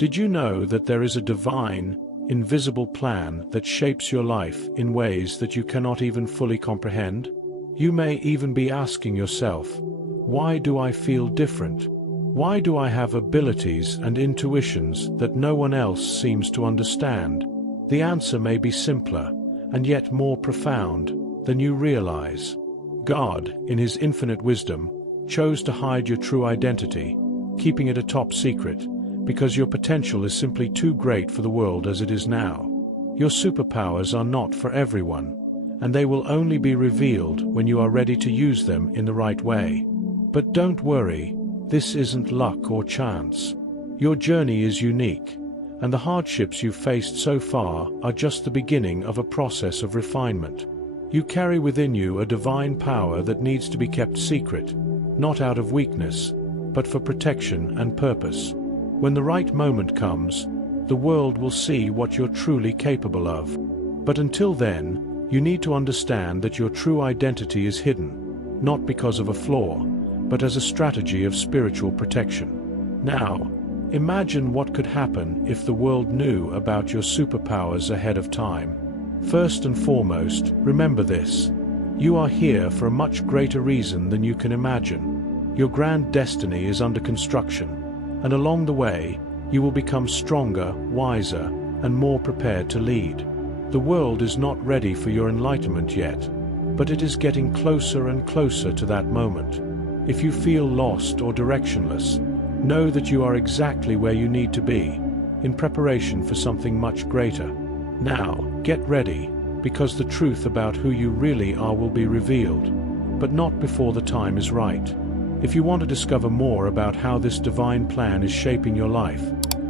Did you know that there is a divine, invisible plan that shapes your life in ways that you cannot even fully comprehend? You may even be asking yourself, why do I feel different? Why do I have abilities and intuitions that no one else seems to understand? The answer may be simpler, and yet more profound, than you realize. God, in His infinite wisdom, chose to hide your true identity, keeping it a top secret, because your potential is simply too great for the world as it is now. Your superpowers are not for everyone, and they will only be revealed when you are ready to use them in the right way. But don't worry, this isn't luck or chance. Your journey is unique, and the hardships you've faced so far are just the beginning of a process of refinement. You carry within you a divine power that needs to be kept secret, not out of weakness, but for protection and purpose. When the right moment comes, the world will see what you're truly capable of. But until then, you need to understand that your true identity is hidden, not because of a flaw, but as a strategy of spiritual protection. Now, imagine what could happen if the world knew about your superpowers ahead of time. First and foremost, remember this: you are here for a much greater reason than you can imagine. Your grand destiny is under construction, and along the way, you will become stronger, wiser, and more prepared to lead. The world is not ready for your enlightenment yet, but it is getting closer and closer to that moment. If you feel lost or directionless, know that you are exactly where you need to be, in preparation for something much greater. Now, get ready, because the truth about who you really are will be revealed, but not before the time is right. If you want to discover more about how this divine plan is shaping your life,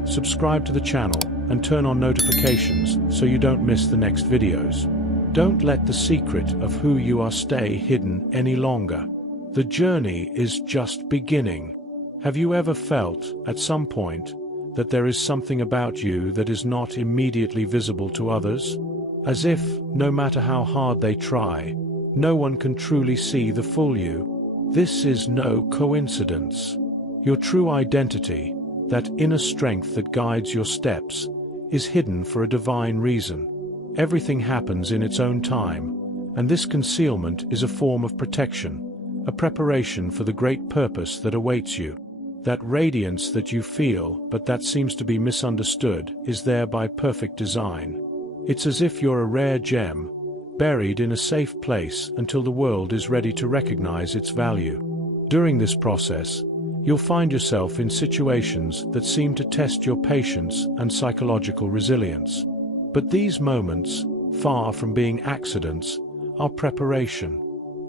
subscribe to the channel and turn on notifications so you don't miss the next videos. Don't let the secret of who you are stay hidden any longer. The journey is just beginning. Have you ever felt, at some point, that there is something about you that is not immediately visible to others? As if, no matter how hard they try, no one can truly see the full you? This is no coincidence. Your true identity, that inner strength that guides your steps, is hidden for a divine reason. Everything happens in its own time, and this concealment is a form of protection, a preparation for the great purpose that awaits you. That radiance that you feel, but that seems to be misunderstood, is there by perfect design. It's as if you're a rare gem, buried in a safe place until the world is ready to recognize its value. During this process, you'll find yourself in situations that seem to test your patience and psychological resilience. But these moments, far from being accidents, are preparation.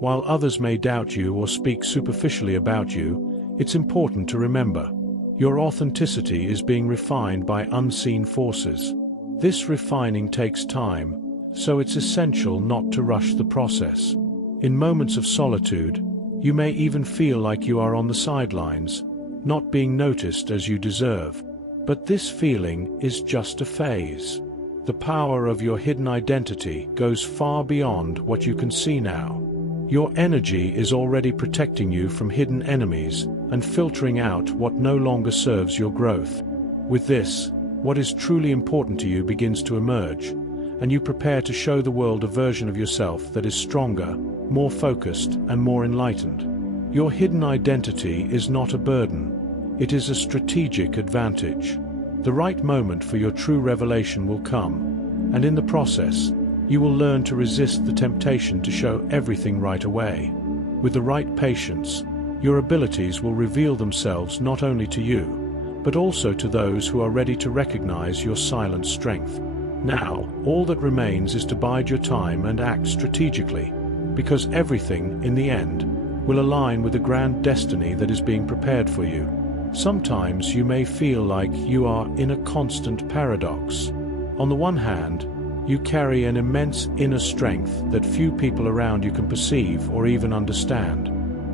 While others may doubt you or speak superficially about you, it's important to remember, your authenticity is being refined by unseen forces. This refining takes time, so it's essential not to rush the process. In moments of solitude, you may even feel like you are on the sidelines, not being noticed as you deserve. But this feeling is just a phase. The power of your hidden identity goes far beyond what you can see now. Your energy is already protecting you from hidden enemies and filtering out what no longer serves your growth. With this, what is truly important to you begins to emerge, and you prepare to show the world a version of yourself that is stronger, more focused, and more enlightened. Your hidden identity is not a burden. It is a strategic advantage. The right moment for your true revelation will come, and in the process, you will learn to resist the temptation to show everything right away. With the right patience, your abilities will reveal themselves not only to you, but also to those who are ready to recognize your silent strength. Now, all that remains is to bide your time and act strategically, because everything, in the end, will align with the grand destiny that is being prepared for you. Sometimes you may feel like you are in a constant paradox. On the one hand, you carry an immense inner strength that few people around you can perceive or even understand.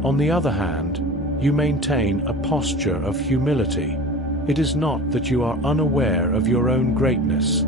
On the other hand, you maintain a posture of humility. It is not that you are unaware of your own greatness.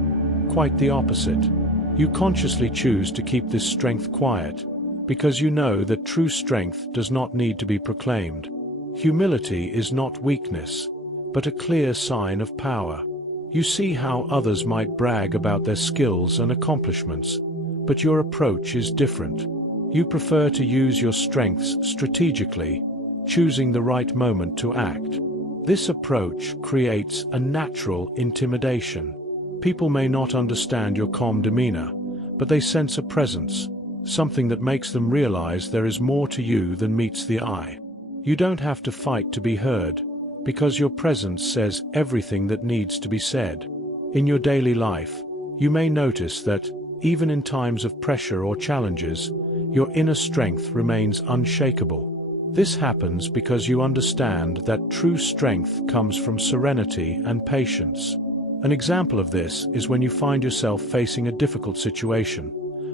Quite the opposite. You consciously choose to keep this strength quiet, because you know that true strength does not need to be proclaimed. Humility is not weakness, but a clear sign of power. You see how others might brag about their skills and accomplishments, but your approach is different. You prefer to use your strengths strategically, choosing the right moment to act. This approach creates a natural intimidation. People may not understand your calm demeanor, but they sense a presence, something that makes them realize there is more to you than meets the eye. You don't have to fight to be heard, because your presence says everything that needs to be said. In your daily life, you may notice that, even in times of pressure or challenges, your inner strength remains unshakable. This happens because you understand that true strength comes from serenity and patience. An example of this is when you find yourself facing a difficult situation.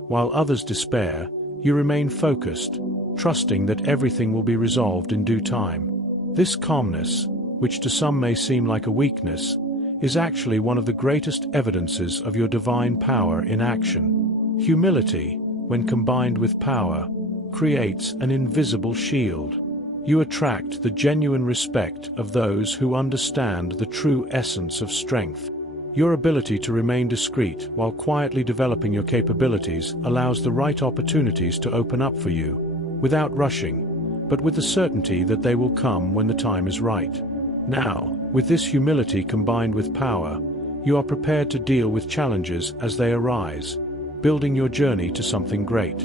While others despair, you remain focused, trusting that everything will be resolved in due time. This calmness, which to some may seem like a weakness, is actually one of the greatest evidences of your divine power in action. Humility, when combined with power, creates an invisible shield. You attract the genuine respect of those who understand the true essence of strength. Your ability to remain discreet while quietly developing your capabilities allows the right opportunities to open up for you, without rushing, but with the certainty that they will come when the time is right. Now, with this humility combined with power, you are prepared to deal with challenges as they arise, building your journey to something great.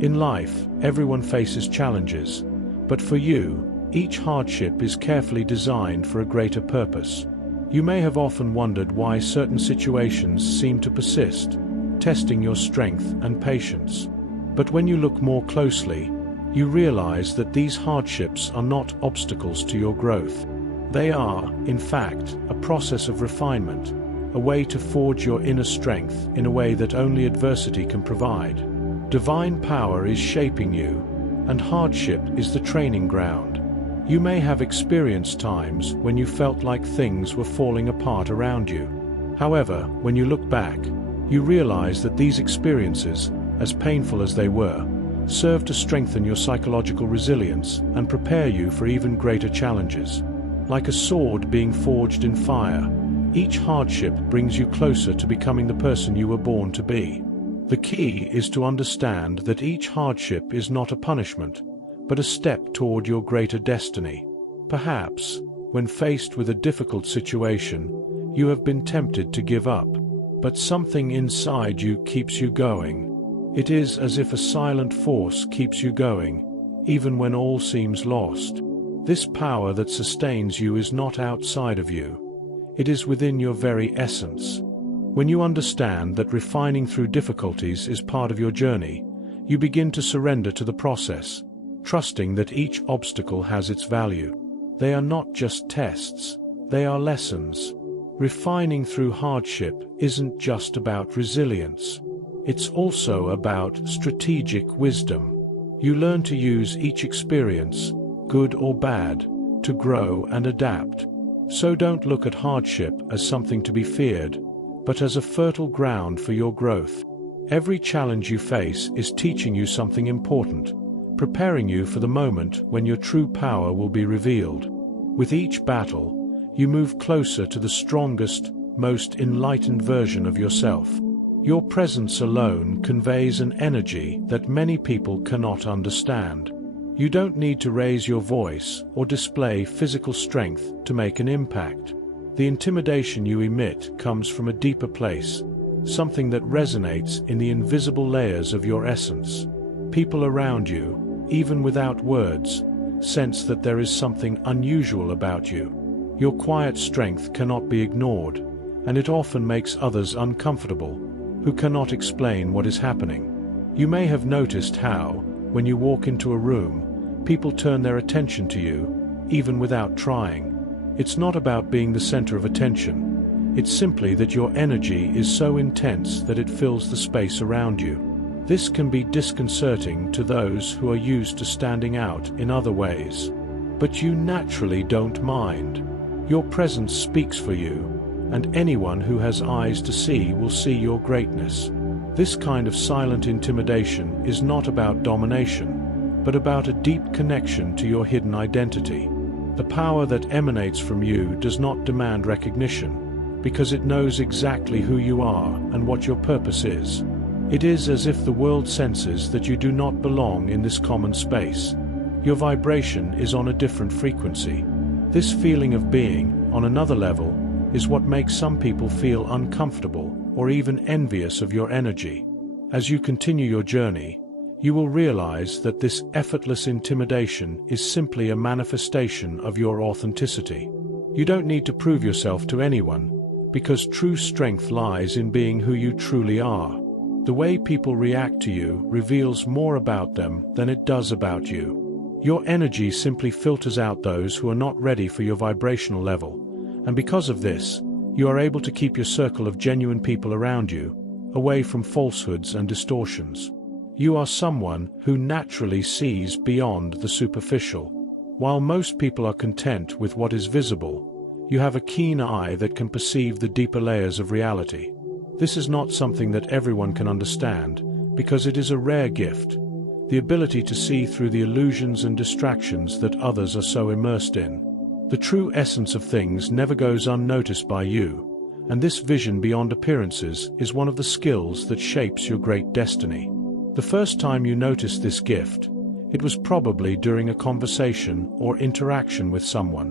In life, everyone faces challenges, but for you, each hardship is carefully designed for a greater purpose. You may have often wondered why certain situations seem to persist, testing your strength and patience. But when you look more closely, you realize that these hardships are not obstacles to your growth. They are, in fact, a process of refinement, a way to forge your inner strength in a way that only adversity can provide. Divine power is shaping you, and hardship is the training ground. You may have experienced times when you felt like things were falling apart around you. However, when you look back, you realize that these experiences, as painful as they were, serve to strengthen your psychological resilience and prepare you for even greater challenges. Like a sword being forged in fire, each hardship brings you closer to becoming the person you were born to be. The key is to understand that each hardship is not a punishment, but a step toward your greater destiny. Perhaps, when faced with a difficult situation, you have been tempted to give up, but something inside you keeps you going. It is as if a silent force keeps you going, even when all seems lost. This power that sustains you is not outside of you. It is within your very essence. When you understand that refining through difficulties is part of your journey, you begin to surrender to the process, trusting that each obstacle has its value. They are not just tests, they are lessons. Refining through hardship isn't just about resilience. It's also about strategic wisdom. You learn to use each experience, good or bad, to grow and adapt. So don't look at hardship as something to be feared, but as a fertile ground for your growth. Every challenge you face is teaching you something important, preparing you for the moment when your true power will be revealed. With each battle, you move closer to the strongest, most enlightened version of yourself. Your presence alone conveys an energy that many people cannot understand. You don't need to raise your voice or display physical strength to make an impact. The intimidation you emit comes from a deeper place, something that resonates in the invisible layers of your essence. People around you, even without words, sense that there is something unusual about you. Your quiet strength cannot be ignored, and it often makes others uncomfortable, who cannot explain what is happening. You may have noticed how, when you walk into a room, people turn their attention to you, even without trying. It's not about being the center of attention. It's simply that your energy is so intense that it fills the space around you. This can be disconcerting to those who are used to standing out in other ways. But you naturally don't mind. Your presence speaks for you, and anyone who has eyes to see will see your greatness. This kind of silent intimidation is not about domination, but about a deep connection to your hidden identity. The power that emanates from you does not demand recognition, because it knows exactly who you are and what your purpose is. It is as if the world senses that you do not belong in this common space. Your vibration is on a different frequency. This feeling of being on another level is what makes some people feel uncomfortable or even envious of your energy. As you continue your journey, you will realize that this effortless intimidation is simply a manifestation of your authenticity. You don't need to prove yourself to anyone, because true strength lies in being who you truly are. The way people react to you reveals more about them than it does about you. Your energy simply filters out those who are not ready for your vibrational level, and because of this, you are able to keep your circle of genuine people around you, away from falsehoods and distortions. You are someone who naturally sees beyond the superficial. While most people are content with what is visible, you have a keen eye that can perceive the deeper layers of reality. This is not something that everyone can understand, because it is a rare gift, the ability to see through the illusions and distractions that others are so immersed in. The true essence of things never goes unnoticed by you, and this vision beyond appearances is one of the skills that shapes your great destiny. The first time you noticed this gift, it was probably during a conversation or interaction with someone.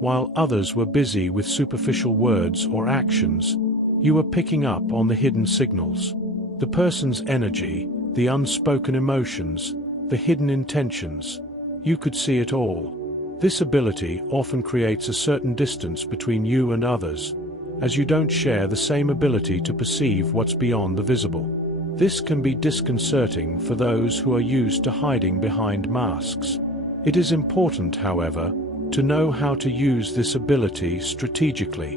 While others were busy with superficial words or actions, you were picking up on the hidden signals. The person's energy, the unspoken emotions, the hidden intentions. You could see it all. This ability often creates a certain distance between you and others, as you don't share the same ability to perceive what's beyond the visible. This can be disconcerting for those who are used to hiding behind masks. It is important, however, to know how to use this ability strategically.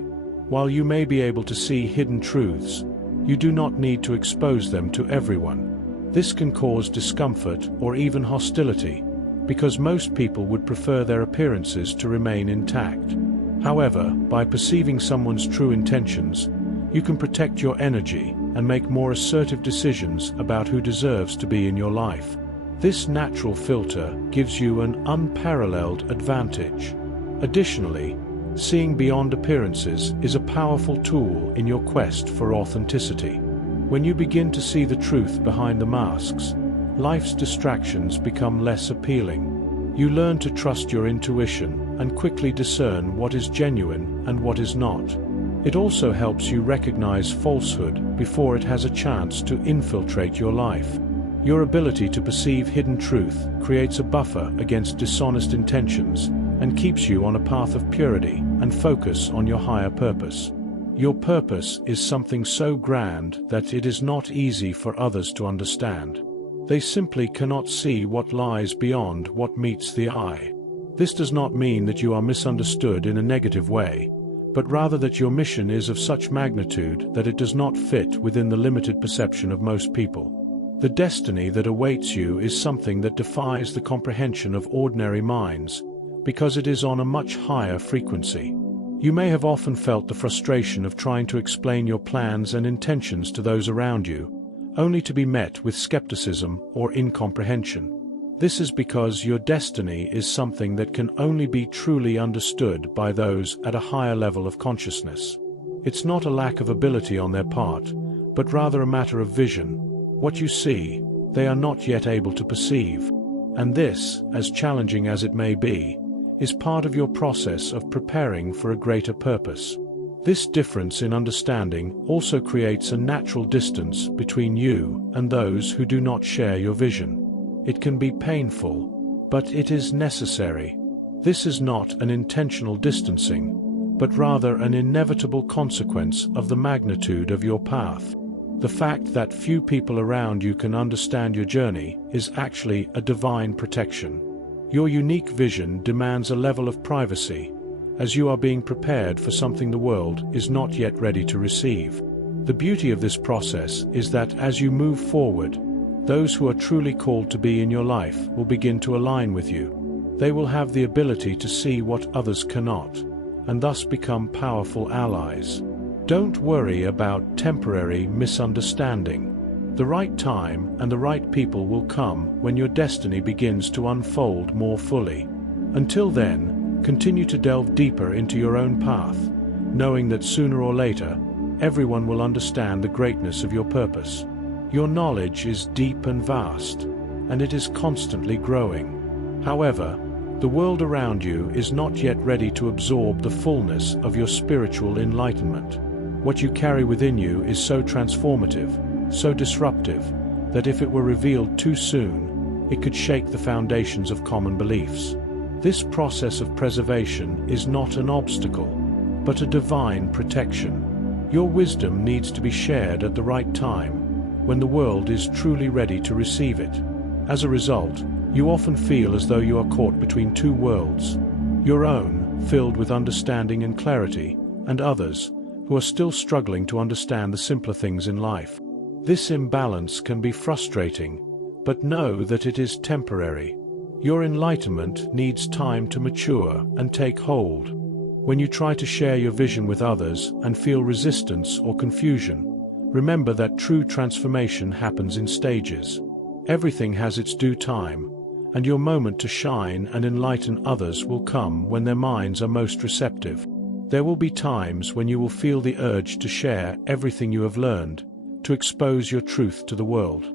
While you may be able to see hidden truths, you do not need to expose them to everyone. This can cause discomfort or even hostility, because most people would prefer their appearances to remain intact. However, by perceiving someone's true intentions, you can protect your energy and make more assertive decisions about who deserves to be in your life. This natural filter gives you an unparalleled advantage. Additionally, seeing beyond appearances is a powerful tool in your quest for authenticity. When you begin to see the truth behind the masks, life's distractions become less appealing. You learn to trust your intuition and quickly discern what is genuine and what is not. It also helps you recognize falsehood before it has a chance to infiltrate your life. Your ability to perceive hidden truth creates a buffer against dishonest intentions and keeps you on a path of purity and focus on your higher purpose. Your purpose is something so grand that it is not easy for others to understand. They simply cannot see what lies beyond what meets the eye. This does not mean that you are misunderstood in a negative way, but rather that your mission is of such magnitude that it does not fit within the limited perception of most people. The destiny that awaits you is something that defies the comprehension of ordinary minds, because it is on a much higher frequency. You may have often felt the frustration of trying to explain your plans and intentions to those around you, only to be met with skepticism or incomprehension. This is because your destiny is something that can only be truly understood by those at a higher level of consciousness. It's not a lack of ability on their part, but rather a matter of vision. What you see, they are not yet able to perceive. And this, as challenging as it may be, is part of your process of preparing for a greater purpose. This difference in understanding also creates a natural distance between you and those who do not share your vision. It can be painful, but it is necessary. This is not an intentional distancing, but rather an inevitable consequence of the magnitude of your path. The fact that few people around you can understand your journey is actually a divine protection. Your unique vision demands a level of privacy, as you are being prepared for something the world is not yet ready to receive. The beauty of this process is that as you move forward, those who are truly called to be in your life will begin to align with you. They will have the ability to see what others cannot, and thus become powerful allies. Don't worry about temporary misunderstanding. The right time and the right people will come when your destiny begins to unfold more fully. Until then, Continue to delve deeper into your own path, knowing that sooner or later, everyone will understand the greatness of your purpose. Your knowledge is deep and vast, and it is constantly growing. However, the world around you is not yet ready to absorb the fullness of your spiritual enlightenment. What you carry within you is so transformative, so disruptive, that if it were revealed too soon, it could shake the foundations of common beliefs. This process of preservation is not an obstacle, but a divine protection. Your wisdom needs to be shared at the right time, when the world is truly ready to receive it. As a result, you often feel as though you are caught between two worlds, your own, filled with understanding and clarity, and others, who are still struggling to understand the simpler things in life. This imbalance can be frustrating, but know that it is temporary. Your enlightenment needs time to mature and take hold. When you try to share your vision with others and feel resistance or confusion, remember that true transformation happens in stages. Everything has its due time, and your moment to shine and enlighten others will come when their minds are most receptive. There will be times when you will feel the urge to share everything you have learned, to expose your truth to the world.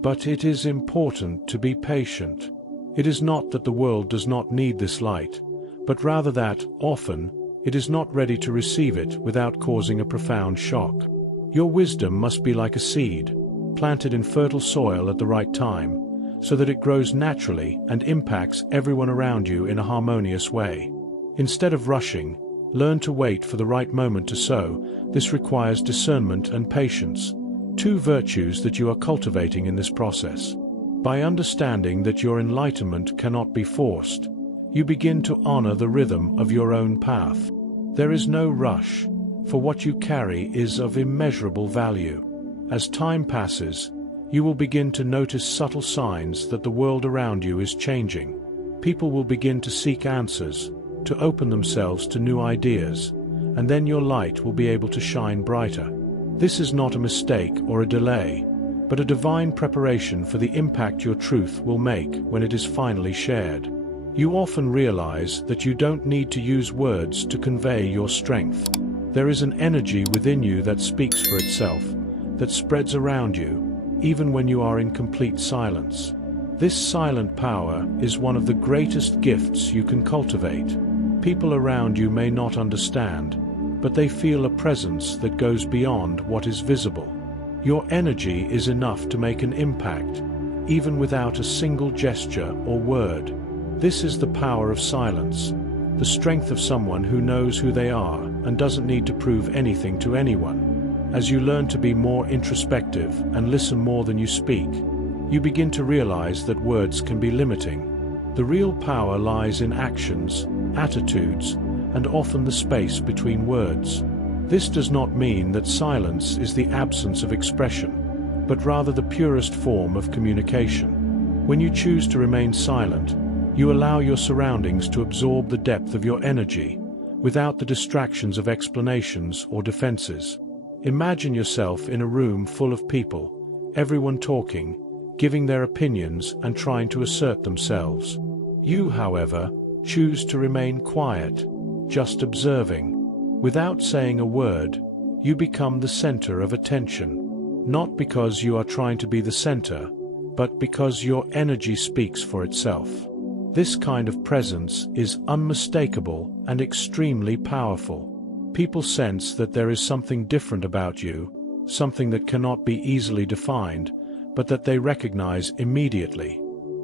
But it is important to be patient. It is not that the world does not need this light, but rather that, often, it is not ready to receive it without causing a profound shock. Your wisdom must be like a seed, planted in fertile soil at the right time, so that it grows naturally and impacts everyone around you in a harmonious way. Instead of rushing, learn to wait for the right moment to sow. This requires discernment and patience, two virtues that you are cultivating in this process. By understanding that your enlightenment cannot be forced, you begin to honor the rhythm of your own path. There is no rush, for what you carry is of immeasurable value. As time passes, you will begin to notice subtle signs that the world around you is changing. People will begin to seek answers, to open themselves to new ideas, and then your light will be able to shine brighter. This is not a mistake or a delay, but a divine preparation for the impact your truth will make when it is finally shared. You often realize that you don't need to use words to convey your strength. There is an energy within you that speaks for itself, that spreads around you, even when you are in complete silence. This silent power is one of the greatest gifts you can cultivate. People around you may not understand, but they feel a presence that goes beyond what is visible. Your energy is enough to make an impact, even without a single gesture or word. This is the power of silence, the strength of someone who knows who they are and doesn't need to prove anything to anyone. As you learn to be more introspective and listen more than you speak, you begin to realize that words can be limiting. The real power lies in actions, attitudes, and often the space between words. This does not mean that silence is the absence of expression, but rather the purest form of communication. When you choose to remain silent, you allow your surroundings to absorb the depth of your energy, without the distractions of explanations or defenses. Imagine yourself in a room full of people, everyone talking, giving their opinions and trying to assert themselves. You, however, choose to remain quiet, just observing. Without saying a word, you become the center of attention, not because you are trying to be the center, but because your energy speaks for itself. This kind of presence is unmistakable and extremely powerful. People sense that there is something different about you, something that cannot be easily defined, but that they recognize immediately.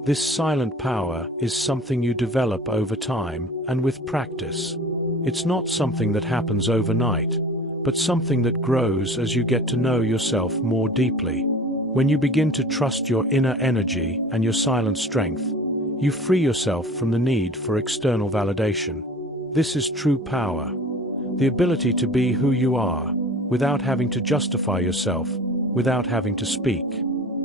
This silent power is something you develop over time and with practice. It's not something that happens overnight, but something that grows as you get to know yourself more deeply. When you begin to trust your inner energy and your silent strength, you free yourself from the need for external validation. This is true power, the ability to be who you are, without having to justify yourself, without having to speak.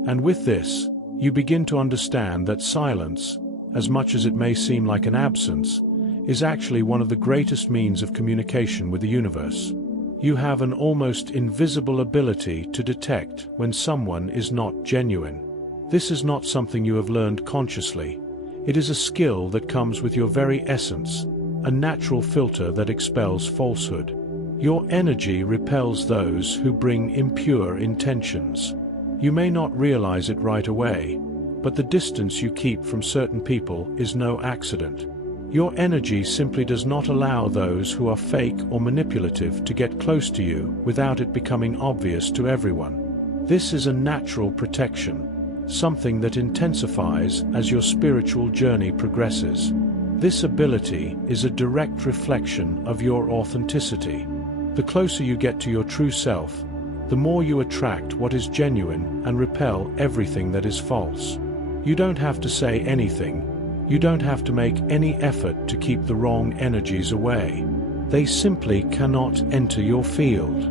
And with this, you begin to understand that silence, as much as it may seem like an absence, is actually one of the greatest means of communication with the universe. You have an almost invisible ability to detect when someone is not genuine. This is not something you have learned consciously. It is a skill that comes with your very essence, a natural filter that expels falsehood. Your energy repels those who bring impure intentions. You may not realize it right away, but the distance you keep from certain people is no accident. Your energy simply does not allow those who are fake or manipulative to get close to you without it becoming obvious to everyone. This is a natural protection, something that intensifies as your spiritual journey progresses. This ability is a direct reflection of your authenticity. The closer you get to your true self, the more you attract what is genuine and repel everything that is false. You don't have to say anything. You don't have to make any effort to keep the wrong energies away. They simply cannot enter your field.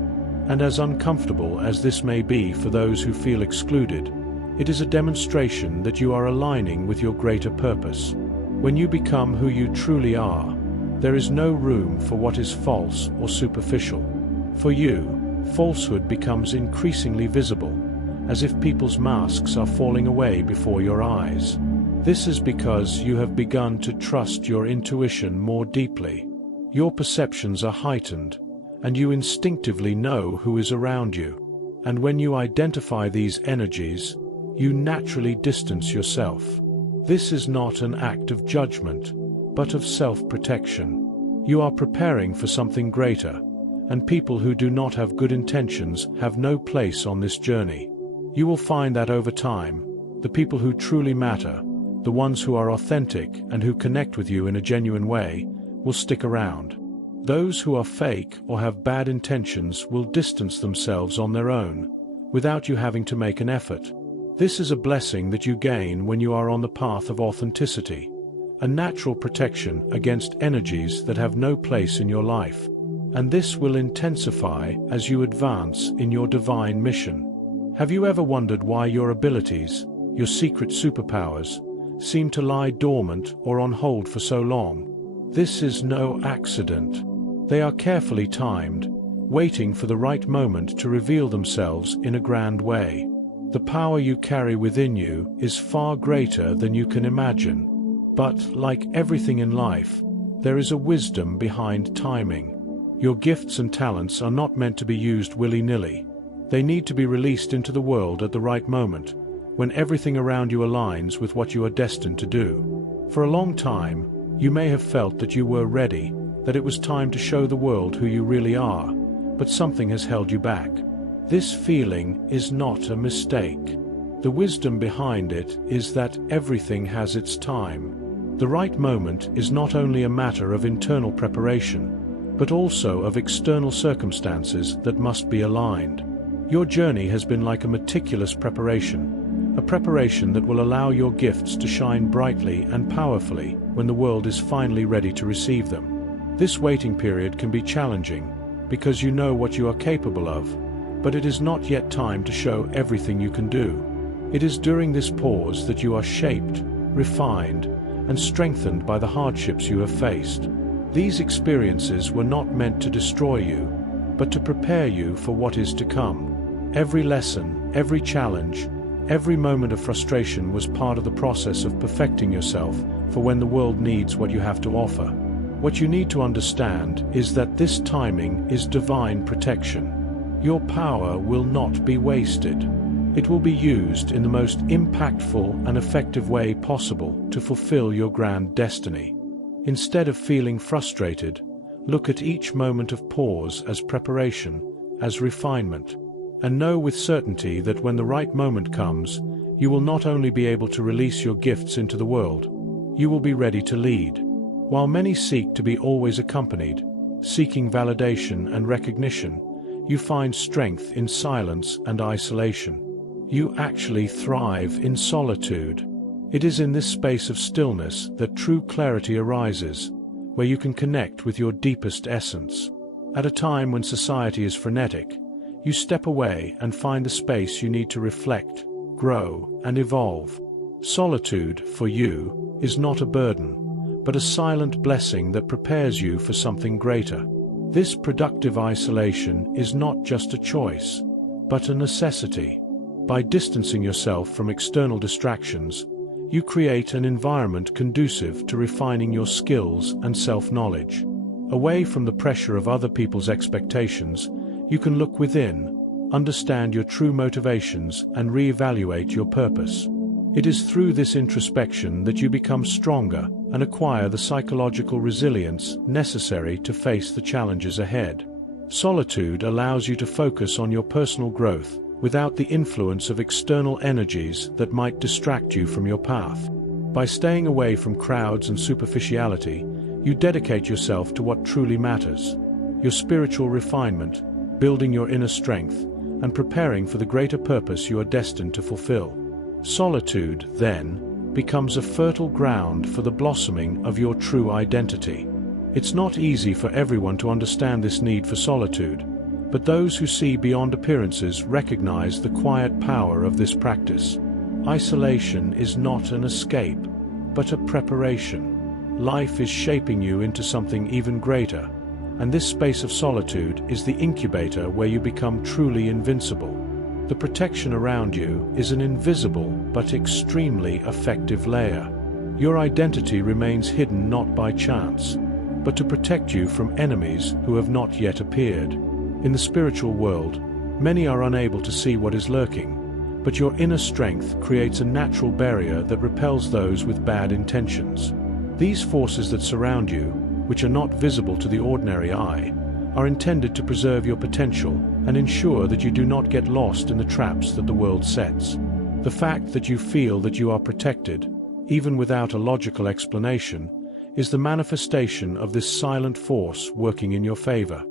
And as uncomfortable as this may be for those who feel excluded, it is a demonstration that you are aligning with your greater purpose. When you become who you truly are, there is no room for what is false or superficial. For you, falsehood becomes increasingly visible, as if people's masks are falling away before your eyes. This is because you have begun to trust your intuition more deeply. Your perceptions are heightened, and you instinctively know who is around you. And when you identify these energies, you naturally distance yourself. This is not an act of judgment, but of self-protection. You are preparing for something greater, and people who do not have good intentions have no place on this journey. You will find that over time, the people who truly matter, the ones who are authentic and who connect with you in a genuine way, will stick around. Those who are fake or have bad intentions will distance themselves on their own, without you having to make an effort. This is a blessing that you gain when you are on the path of authenticity, a natural protection against energies that have no place in your life. And this will intensify as you advance in your divine mission. Have you ever wondered why your abilities, your secret superpowers, seem to lie dormant or on hold for so long? This is no accident. They are carefully timed, waiting for the right moment to reveal themselves in a grand way. The power you carry within you is far greater than you can imagine. But, like everything in life, there is a wisdom behind timing. Your gifts and talents are not meant to be used willy-nilly. They need to be released into the world at the right moment, when everything around you aligns with what you are destined to do. For a long time, you may have felt that you were ready, that it was time to show the world who you really are, but something has held you back. This feeling is not a mistake. The wisdom behind it is that everything has its time. The right moment is not only a matter of internal preparation, but also of external circumstances that must be aligned. Your journey has been like a meticulous preparation, a preparation that will allow your gifts to shine brightly and powerfully when the world is finally ready to receive them. This waiting period can be challenging, because you know what you are capable of, but it is not yet time to show everything you can do. It is during this pause that you are shaped, refined, and strengthened by the hardships you have faced. These experiences were not meant to destroy you, but to prepare you for what is to come. Every lesson, every challenge, every moment of frustration was part of the process of perfecting yourself for when the world needs what you have to offer. What you need to understand is that this timing is divine protection. Your power will not be wasted. It will be used in the most impactful and effective way possible to fulfill your grand destiny. Instead of feeling frustrated, look at each moment of pause as preparation, as refinement. And know with certainty that when the right moment comes, you will not only be able to release your gifts into the world, you will be ready to lead. While many seek to be always accompanied, seeking validation and recognition, you find strength in silence and isolation. You actually thrive in solitude. It is in this space of stillness that true clarity arises, where you can connect with your deepest essence. At a time when society is frenetic, you step away and find the space you need to reflect, grow, and evolve. Solitude, for you, is not a burden, but a silent blessing that prepares you for something greater. This productive isolation is not just a choice, but a necessity. By distancing yourself from external distractions, You create an environment conducive to refining your skills and self-knowledge. Away from the pressure of other people's expectations, you can look within, understand your true motivations, and reevaluate your purpose. It is through this introspection that you become stronger and acquire the psychological resilience necessary to face the challenges ahead. Solitude allows you to focus on your personal growth without the influence of external energies that might distract you from your path. By staying away from crowds and superficiality, you dedicate yourself to what truly matters: your spiritual refinement, building your inner strength, and preparing for the greater purpose you are destined to fulfill. Solitude, then, becomes a fertile ground for the blossoming of your true identity. It's not easy for everyone to understand this need for solitude, but those who see beyond appearances recognize the quiet power of this practice. Isolation is not an escape, but a preparation. Life is shaping you into something even greater, and this space of solitude is the incubator where you become truly invincible. The protection around you is an invisible but extremely effective layer. Your identity remains hidden not by chance, but to protect you from enemies who have not yet appeared. In the spiritual world, many are unable to see what is lurking, but your inner strength creates a natural barrier that repels those with bad intentions. These forces that surround you, which are not visible to the ordinary eye, are intended to preserve your potential and ensure that you do not get lost in the traps that the world sets. The fact that you feel that you are protected, even without a logical explanation, is the manifestation of this silent force working in your favor.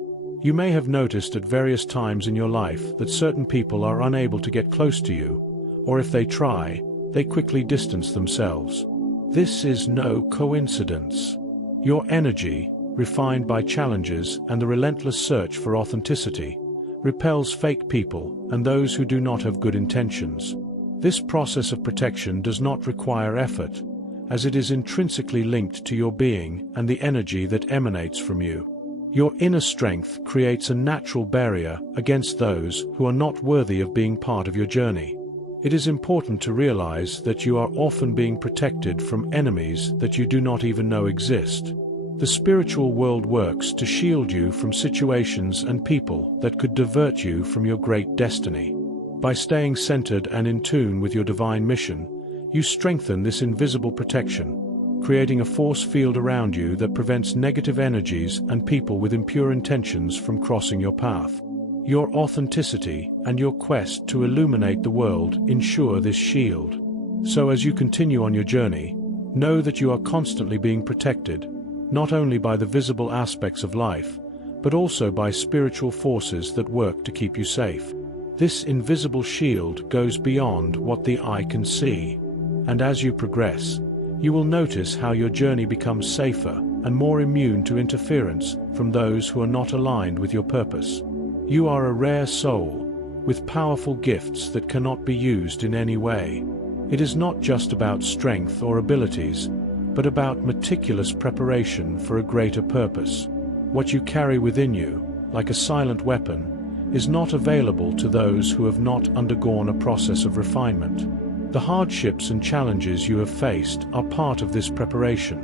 You may have noticed at various times in your life that certain people are unable to get close to you, or if they try, they quickly distance themselves. This is no coincidence. Your energy, refined by challenges and the relentless search for authenticity, repels fake people and those who do not have good intentions. This process of protection does not require effort, as it is intrinsically linked to your being and the energy that emanates from you. Your inner strength creates a natural barrier against those who are not worthy of being part of your journey. It is important to realize that you are often being protected from enemies that you do not even know exist. The spiritual world works to shield you from situations and people that could divert you from your great destiny. By staying centered and in tune with your divine mission, you strengthen this invisible protection, creating a force field around you that prevents negative energies and people with impure intentions from crossing your path. Your authenticity and your quest to illuminate the world ensure this shield. So as you continue on your journey, know that you are constantly being protected, not only by the visible aspects of life, but also by spiritual forces that work to keep you safe. This invisible shield goes beyond what the eye can see, and as you progress, you will notice how your journey becomes safer and more immune to interference from those who are not aligned with your purpose. You are a rare soul, with powerful gifts that cannot be used in any way. It is not just about strength or abilities, but about meticulous preparation for a greater purpose. What you carry within you, like a silent weapon, is not available to those who have not undergone a process of refinement. The hardships and challenges you have faced are part of this preparation,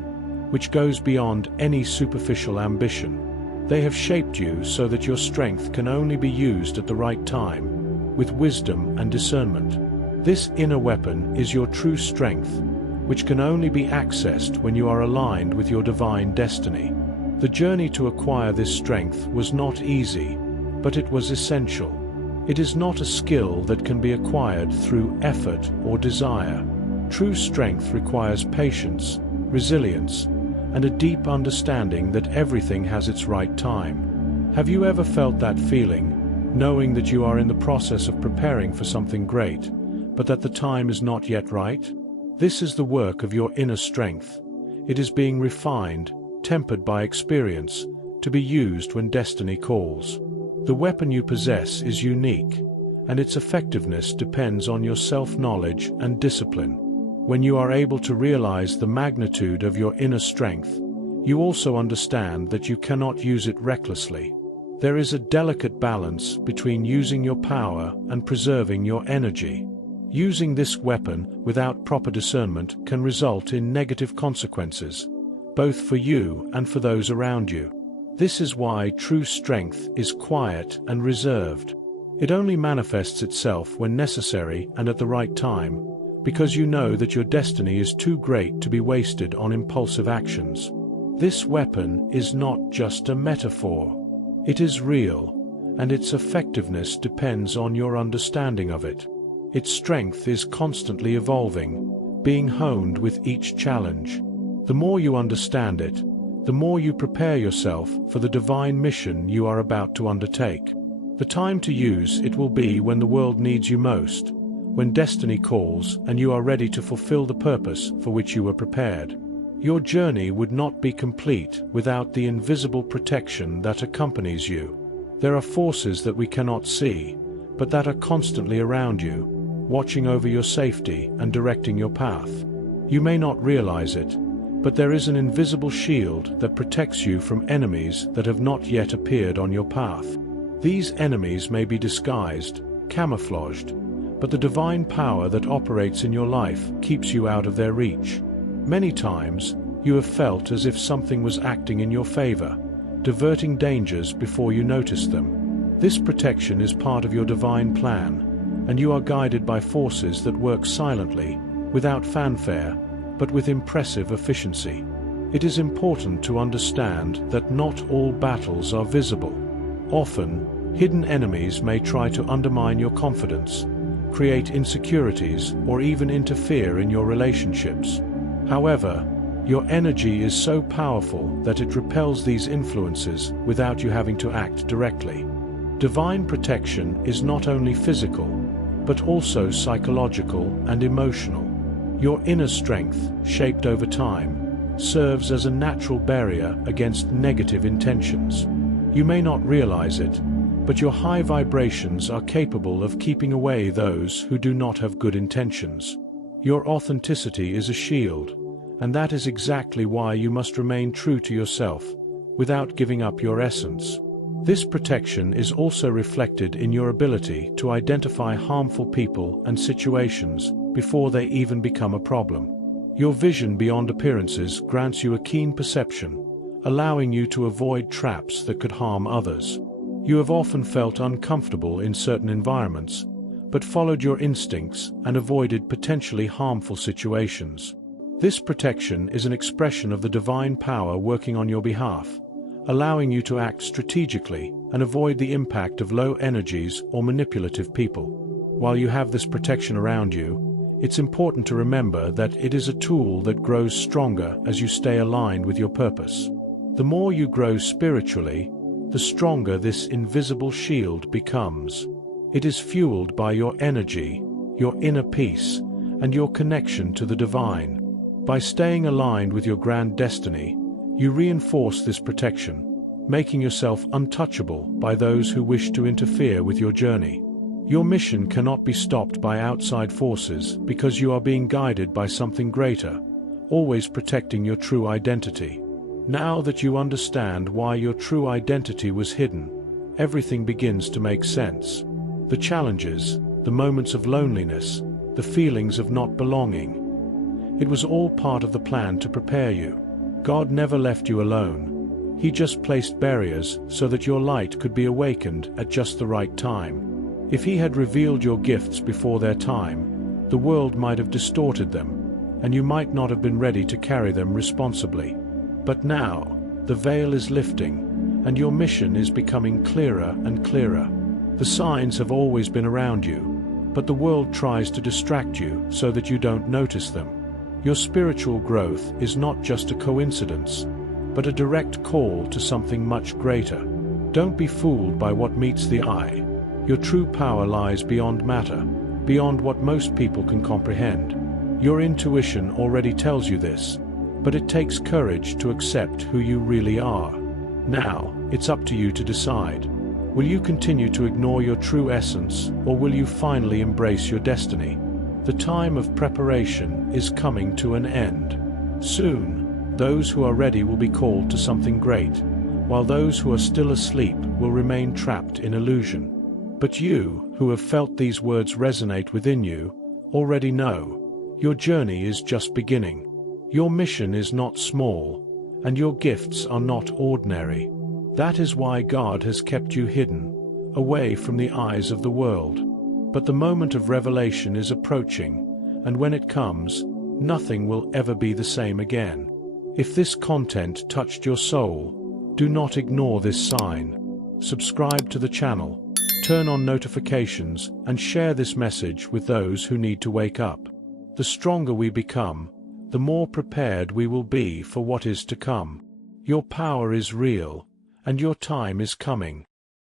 which goes beyond any superficial ambition. They have shaped you so that your strength can only be used at the right time, with wisdom and discernment. This inner weapon is your true strength, which can only be accessed when you are aligned with your divine destiny. The journey to acquire this strength was not easy, but it was essential. It is not a skill that can be acquired through effort or desire. True strength requires patience, resilience, and a deep understanding that everything has its right time. Have you ever felt that feeling, knowing that you are in the process of preparing for something great, but that the time is not yet right? This is the work of your inner strength. It is being refined, tempered by experience, to be used when destiny calls. The weapon you possess is unique, and its effectiveness depends on your self-knowledge and discipline. When you are able to realize the magnitude of your inner strength, you also understand that you cannot use it recklessly. There is a delicate balance between using your power and preserving your energy. Using this weapon without proper discernment can result in negative consequences, both for you and for those around you. This is why true strength is quiet and reserved. It only manifests itself when necessary and at the right time, because you know that your destiny is too great to be wasted on impulsive actions. This weapon is not just a metaphor. It is real, and its effectiveness depends on your understanding of it. Its strength is constantly evolving, being honed with each challenge. The more you understand it, the more you prepare yourself for the divine mission you are about to undertake. The time to use it will be when the world needs you most, when destiny calls and you are ready to fulfill the purpose for which you were prepared. Your journey would not be complete without the invisible protection that accompanies you. There are forces that we cannot see, but that are constantly around you, watching over your safety and directing your path. You may not realize it, but there is an invisible shield that protects you from enemies that have not yet appeared on your path. These enemies may be disguised, camouflaged, but the divine power that operates in your life keeps you out of their reach. Many times, you have felt as if something was acting in your favor, diverting dangers before you noticed them. This protection is part of your divine plan, and you are guided by forces that work silently, without fanfare, but with impressive efficiency. It is important to understand that not all battles are visible. Often, hidden enemies may try to undermine your confidence, create insecurities, or even interfere in your relationships. However, your energy is so powerful that it repels these influences without you having to act directly. Divine protection is not only physical, but also psychological and emotional. Your inner strength, shaped over time, serves as a natural barrier against negative intentions. You may not realize it, but your high vibrations are capable of keeping away those who do not have good intentions. Your authenticity is a shield, and that is exactly why you must remain true to yourself, without giving up your essence. This protection is also reflected in your ability to identify harmful people and situations before they even become a problem. Your vision beyond appearances grants you a keen perception, allowing you to avoid traps that could harm others. You have often felt uncomfortable in certain environments, but followed your instincts and avoided potentially harmful situations. This protection is an expression of the divine power working on your behalf, allowing you to act strategically and avoid the impact of low energies or manipulative people. While you have this protection around you, it's important to remember that it is a tool that grows stronger as you stay aligned with your purpose. The more you grow spiritually, the stronger this invisible shield becomes. It is fueled by your energy, your inner peace, and your connection to the divine. By staying aligned with your grand destiny, you reinforce this protection, making yourself untouchable by those who wish to interfere with your journey. Your mission cannot be stopped by outside forces because you are being guided by something greater, always protecting your true identity. Now that you understand why your true identity was hidden, everything begins to make sense. The challenges, the moments of loneliness, the feelings of not belonging. It was all part of the plan to prepare you. God never left you alone. He just placed barriers so that your light could be awakened at just the right time. If He had revealed your gifts before their time, the world might have distorted them, and you might not have been ready to carry them responsibly. But now, the veil is lifting, and your mission is becoming clearer and clearer. The signs have always been around you, but the world tries to distract you so that you don't notice them. Your spiritual growth is not just a coincidence, but a direct call to something much greater. Don't be fooled by what meets the eye. Your true power lies beyond matter, beyond what most people can comprehend. Your intuition already tells you this, but it takes courage to accept who you really are. Now, it's up to you to decide. Will you continue to ignore your true essence, or will you finally embrace your destiny? The time of preparation is coming to an end. Soon, those who are ready will be called to something great, while those who are still asleep will remain trapped in illusion. But you, who have felt these words resonate within you, already know, your journey is just beginning. Your mission is not small, and your gifts are not ordinary. That is why God has kept you hidden, away from the eyes of the world. But the moment of revelation is approaching, and when it comes, nothing will ever be the same again. If this content touched your soul, do not ignore this sign. Subscribe to the channel, turn on notifications, and share this message with those who need to wake up. The stronger we become, the more prepared we will be for what is to come. Your power is real, and your time is coming.